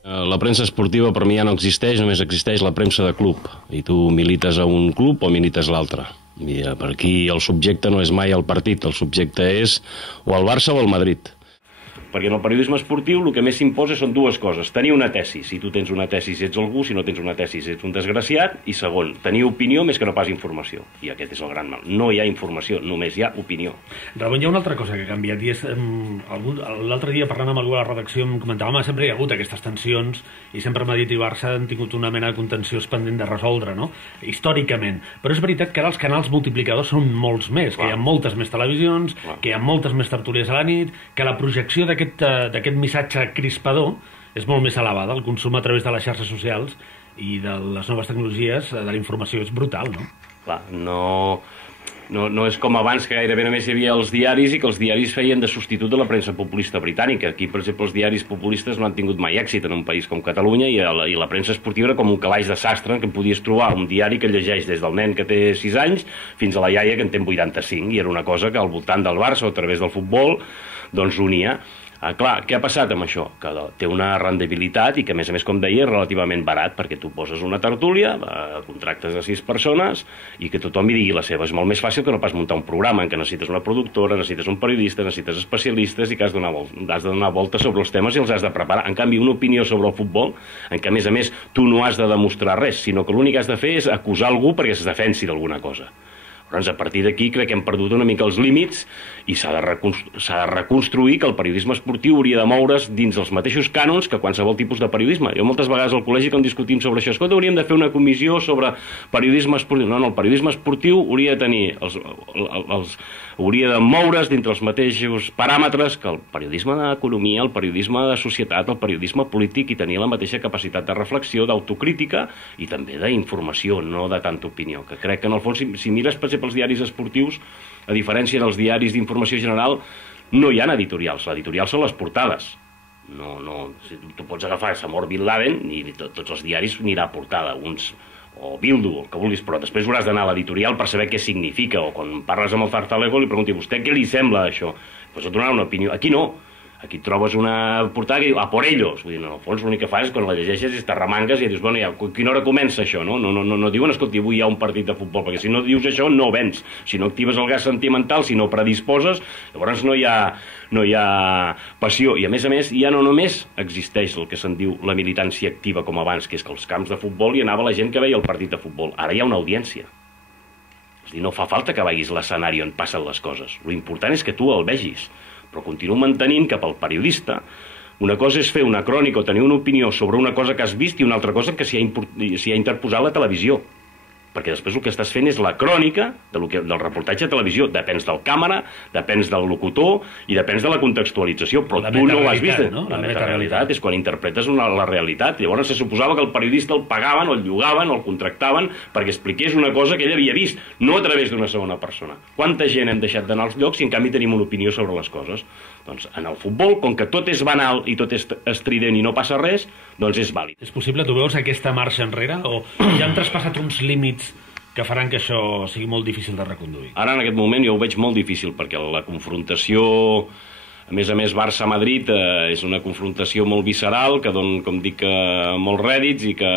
La premsa esportiva per mi ja no existeix, només existeix la premsa de club. I tu milites a un club o milites a l'altre. I per aquí el subjecte no és mai el partit, el subjecte és o el Barça o el Madrid. Perquè en el periodisme esportiu el que més s'imposa són dues coses. Tenir una tesi, si tu tens una tesi ets algú, si no tens una tesi ets un desgraciat, i segon, tenir opinió més que no pas informació. I aquest és el gran mal. No hi ha informació, només hi ha opinió. Ramon, hi ha una altra cosa que ha canviat, i és l'altre dia parlant amb algú a la redacció em comentava, sempre hi ha hagut aquestes tensions i sempre Madrid i Barça han tingut una mena de contenciós pendent de resoldre, no? Històricament. Però és veritat que ara els canals multiplicadors són molts més, que hi ha moltes més televisions, que hi ha moltes més tertúlies a la nit, que la projecció d'aquest missatge crispador és molt més elevada. El consum a través de les xarxes socials i de les noves tecnologies de la informació és brutal, no? Clar, no és com abans, que gairebé només hi havia els diaris i que els diaris feien de substitut de la premsa populista britànica. Aquí, per exemple, els diaris populistes no han tingut mai èxit en un país com Catalunya, i la premsa esportiva era com un calaix de sastre en què podies trobar un diari que llegeix des del nen que té 6 anys fins a la iaia que en té 85, i era una cosa que al voltant del Barça o a través del futbol doncs unia. Clar, què ha passat amb això? Que té una rendibilitat i que, a més, com deia, és relativament barat, perquè tu poses una tertúlia, contractes a 6 persones i que tothom hi digui la seva. És molt més fàcil que no pas muntar un programa en què necessites una productora, necessites un periodista, necessites especialistes i que has de donar voltes sobre els temes i els has de preparar. En canvi, una opinió sobre el futbol, en què, a més, tu no has de demostrar res, sinó que l'únic que has de fer és acusar algú perquè es defensi d'alguna cosa. Llavors, a partir d'aquí crec que hem perdut una mica els límits i s'ha de reconstruir que el periodisme esportiu hauria de moure's dins els mateixos cànons que qualsevol tipus de periodisme. Jo moltes vegades al col·legi quan discutim sobre això, escolta, hauríem de fer una comissió sobre periodisme esportiu. No, el periodisme esportiu hauria de tenir hauria de moure's dintre els mateixos paràmetres que el periodisme d'economia, el periodisme de societat, el periodisme polític, i tenir la mateixa capacitat de reflexió, d'autocrítica i també d'informació, no de tanta opinió. Que crec que en el fons, si mires, per exemple, els diaris esportius, a diferència dels diaris d'informació general, no hi ha editorials. L'editorial són les portades. Tu pots agafar Samor Bin Laden i tots els diaris anirà a portada, uns o Bildu, el que vulguis, però després hauràs d'anar a l'editorial per saber què significa, o quan parles amb el Zartalego li pregunti a vostè què li sembla això, doncs et donarà una opinió. Aquí no. Aquí et trobes una portada que diu, a por ellos. Vull dir, en el fons l'únic que fas és quan la llegeixes i t'arremangues i dius, bueno, ja, a quina hora comença això, no? No diuen, escolta, avui hi ha un partit de futbol, perquè si no dius això no vens. Si no actives el gas sentimental, si no predisposes, llavors no hi ha passió. I a més, ja no només existeix el que se'n diu la militància activa com abans, que és que als camps de futbol hi anava la gent que veia el partit de futbol. Ara hi ha una audiència. És a dir, no fa falta que vegis l'escenari on passen les coses. Lo important és que tu el vegis. Però continuo mantenint que pel periodista una cosa és fer una crònica o tenir una opinió sobre una cosa que has vist i una altra cosa que s'hi ha interposat la televisió. Perquè després el que estàs fent és la crònica del reportatge de televisió. Depens del càmera, depens del locutor i depens de la contextualització, però tu no ho has vist. La metarealitat és quan interpretes la realitat. Llavors se suposava que el periodista el pagaven o el llogaven o el contractaven perquè expliqués una cosa que ell havia vist, no a través d'una segona persona. Quanta gent hem deixat d'anar als llocs i en canvi tenim una opinió sobre les coses? Doncs en el futbol, com que tot és banal i tot és estrident i no passa res, doncs és vàlid. És possible, tu veus aquesta marxa enrere, o ja han traspassat uns límits que faran que això sigui molt difícil de reconduir? Ara, en aquest moment, jo ho veig molt difícil, perquè la confrontació, a més, Barça-Madrid, és una confrontació molt visceral, que dona, com dic, molts rèdits i que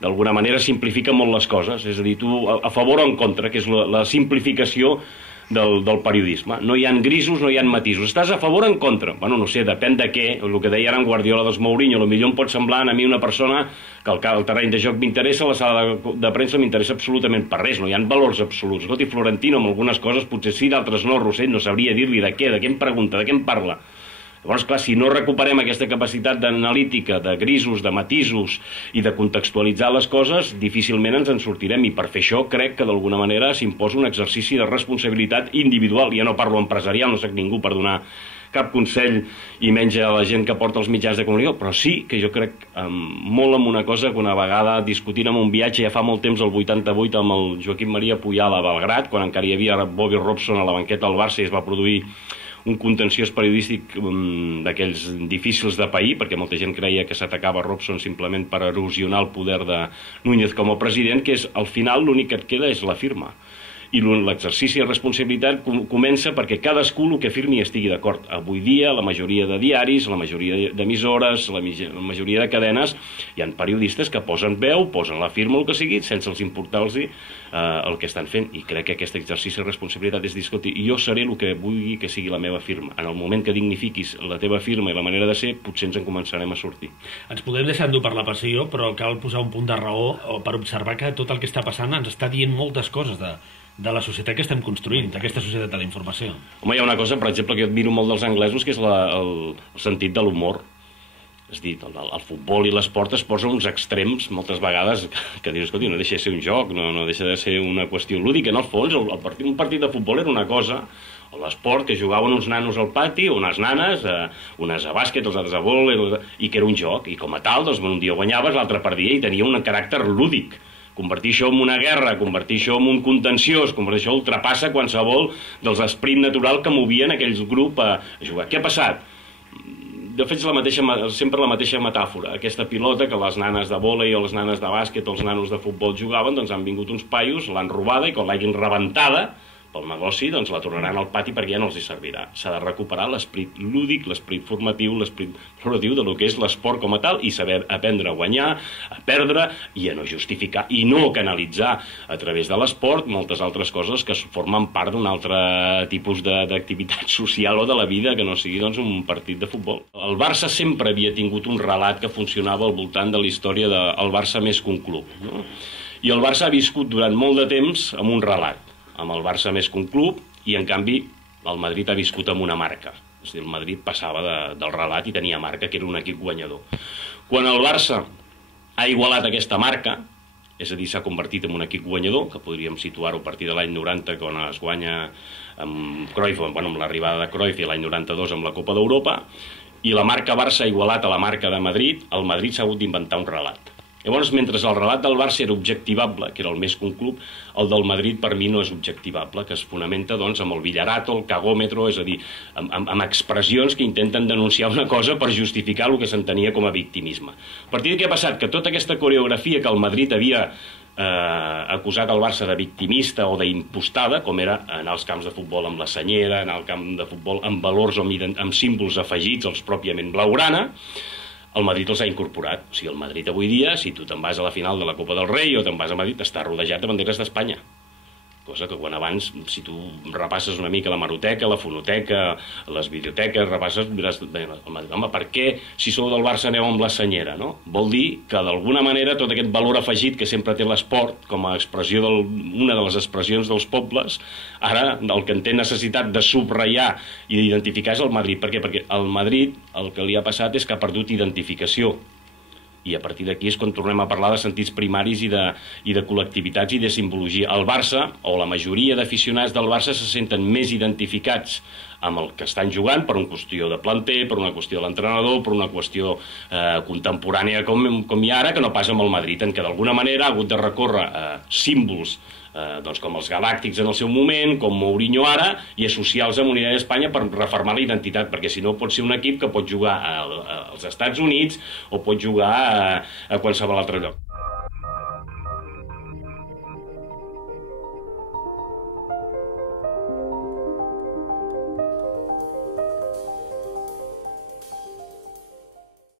d'alguna manera simplifica molt les coses. És a dir, tu a favor o en contra, que és la simplificació del periodisme. No hi ha grisos, no hi ha matisos. Estàs a favor o en contra? Bueno, no sé, depèn de què. El que deia ara en Guardiola dels Mourinho, potser em pot semblar a mi una persona que el terreny de joc m'interessa, la sala de premsa m'interessa absolutament per res, no hi ha valors absoluts. Escolti, Florentino, amb algunes coses potser sí, d'altres no. Rossell no sabria dir-li de què em pregunta, de què em parla. Llavors, clar, si no recuperem aquesta capacitat d'analítica, de grisos, de matisos i de contextualitzar les coses, difícilment ens en sortirem. I per fer això crec que d'alguna manera s'imposa un exercici de responsabilitat individual. Ja no parlo empresarial, no soc ningú per donar cap consell i menys a la gent que porta els mitjans de comunicació, però sí que jo crec molt en una cosa que una vegada discutint en un viatge ja fa molt temps, el 88, amb el Joaquim Maria Puyal a Belgrat, quan encara hi havia Bobby Robson a la banqueta del Barça i es va produir un contenciós periodístic d'aquells difícils de pair, perquè molta gent creia que s'atacava Robson simplement per erosionar el poder de Núñez com a president, que és, al final, l'únic que et queda és la firma. I l'exercici de responsabilitat comença perquè cadascú el que firmi estigui d'acord. Avui dia la majoria de diaris, la majoria d'emissores, la majoria de cadenes, hi ha periodistes que posen veu, posen la firma, el que sigui, sense els importar-los el que estan fent. I crec que aquest exercici de responsabilitat és dir, escolti, jo seré el que vulgui que sigui la meva firma. En el moment que dignifiquis la teva firma i la manera de ser, potser ens en començarem a sortir. Ens podem deixar endur per la passió, però cal posar un punt de raó per observar que tot el que està passant ens està dient moltes coses de la societat que estem construint, d'aquesta societat de la informació. Home, hi ha una cosa, per exemple, que jo admiro molt dels anglesos, que és el sentit de l'humor. És dir, el futbol i l'esport es posen uns extrems, moltes vegades, que dius, escolti, no deixa de ser un joc, no deixa de ser una qüestió lúdica. En el fons, un partit de futbol era una cosa, o l'esport, que jugaven uns nanos al pati, o unes nanes, unes a bàsquet, els altres a vol, i que era un joc. I com a tal, doncs, un dia guanyaves, l'altre perdia, i tenia un caràcter lúdic. Convertir això en una guerra, convertir això en un contenciós, convertir això ultrapassa qualsevol dels esperit natural que movien aquells grups a jugar. Què ha passat? De fet, sempre la mateixa metàfora. Aquesta pilota que les nanes de vòlei o les nanes de bàsquet o els nanos de futbol jugaven, doncs han vingut uns paios, l'han robada i quan l'hagin rebentada pel negoci, doncs la tornaran al pati perquè ja no els hi servirà. S'ha de recuperar l'esperit lúdic, l'esperit formatiu, l'esperit valoratiu de lo que és l'esport com a tal i saber aprendre a guanyar, a perdre i a no justificar i no canalitzar a través de l'esport moltes altres coses que formen part d'un altre tipus d'activitat social o de la vida que no sigui doncs, un partit de futbol. El Barça sempre havia tingut un relat que funcionava al voltant de la història del Barça més que un club. No? I el Barça ha viscut durant molt de temps amb un relat, amb el Barça més que un club, i en canvi el Madrid ha viscut amb una marca. És a dir, el Madrid passava del relat i tenia marca, que era un equip guanyador. Quan el Barça ha igualat aquesta marca, és a dir, s'ha convertit en un equip guanyador, que podríem situar-ho a partir de l'any 90, quan es guanya amb Cruyff, amb l'arribada de Cruyff, i l'any 92 amb la Copa d'Europa, i la marca Barça ha igualat a la marca de Madrid, el Madrid s'ha hagut d'inventar un relat. Llavors, mentre el relat del Barça era objectivable, que era el més que un club, el del Madrid per mi no és objectivable, que es fonamenta doncs, amb el villarato, el cagòmetro, és a dir, amb expressions que intenten denunciar una cosa per justificar el que s'entenia com a victimisme. A partir de què ha passat? Que tota aquesta coreografia que el Madrid havia acusat el Barça de victimista o d'impostada, com era anar als camps de futbol amb la senyera, anar al camp de futbol amb valors o amb símbols afegits als pròpiament blaugrana, el Madrid els ha incorporat. O sigui, el Madrid avui dia, si tu te'n vas a la final de la Copa del Rei o te'n vas a Madrid, està rodejat de banderes d'Espanya. Cosa que quan abans, si tu repasses una mica la hemeroteca, la fonoteca, les biblioteques, repasses, diràs, home, per què si sou del Barça aneu amb la senyera, no? Vol dir que d'alguna manera tot aquest valor afegit que sempre té l'esport com a expressió una de les expressions dels pobles, ara el que en té necessitat de subratllar i d'identificar és el Madrid. Per què? Perquè el Madrid el que li ha passat és que ha perdut identificació. I a partir d'aquí és quan tornem a parlar de sentits primaris i de col·lectivitats i de simbologia. El Barça, o la majoria d'aficionats del Barça, se senten més identificats amb el que estan jugant per una qüestió de planter, per una qüestió de l'entrenador, per una qüestió contemporània com hi ha ara, que no pas amb el Madrid, en què d'alguna manera ha hagut de recórrer símbols doncs com els galàctics en el seu moment, com Mourinho ara, i associar-los amb Unitat d'Espanya per refermar la identitat, perquè si no pot ser un equip que pot jugar als Estats Units o pot jugar a qualsevol altre lloc.